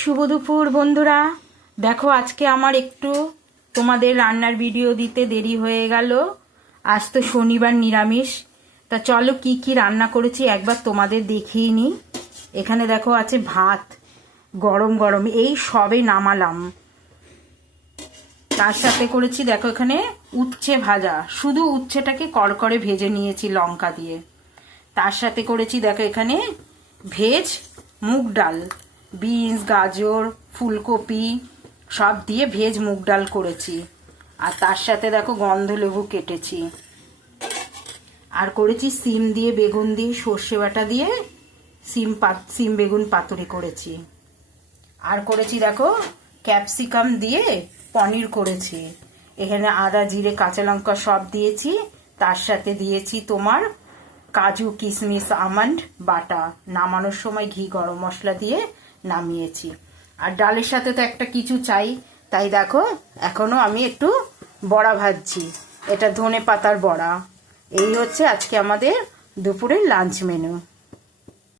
শুভ দুপুর বন্ধুরা। দেখো আজকে আমার একটু তোমাদের রান্নার ভিডিও দিতে দেরি হয়ে গেল। আজ তো শনিবার নিরামিষ। তা চলো কি কি রান্না করেছি একবার তোমাদের দেখিয়ে নিই। এখানে দেখো আছে ভাত, গরম গরম এই সবে নামালাম। তার সাথে করেছি দেখো এখানে উচ্ছে ভাজা, শুধু উচ্ছেটাকে কড়কড়ে ভেজে নিয়েছি লঙ্কা দিয়ে। তার সাথে করেছি দেখো এখানে ভেজ মুগ ডাল, বিনস, গাজর, ফুলকপি সব দিয়ে ভেজ মুগ ডাল করেছি। আর তার সাথে দেখো গন্ধলেবু কেটেছি। আর করেছি সিম দিয়ে বেগুন দিয়ে সর্ষে বাটা দিয়ে সিম বেগুন পাতুরি করেছি। আর করেছি দেখো ক্যাপসিকাম দিয়ে পনির করেছি। এখানে আদা জিরে কাঁচা লঙ্কা সব দিয়েছি। তার সাথে দিয়েছি তোমার কাজু কিশমিশ আমন্ড বাটা। নামানোর সময় ঘি গরম মশলা দিয়ে নামিয়েছি। আর ডালের সাথে তো একটা কিছু চাই, তাই দেখো এখনো আমি একটু বড়া ভাজছি। এটা ধনে পাতার বড়া। এই হচ্ছে আজকে আমাদের দুপুরের লাঞ্চ মেনু।